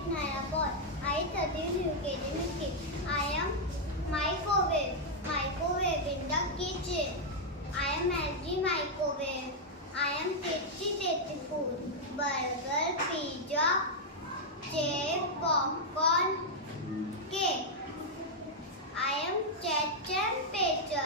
is Naya Paul. I study in UKG Miski. I am microwave in the kitchen. I am LG microwave. I am tasty food. Burger, pizza, chips, popcorn, cake. I am chat temperature.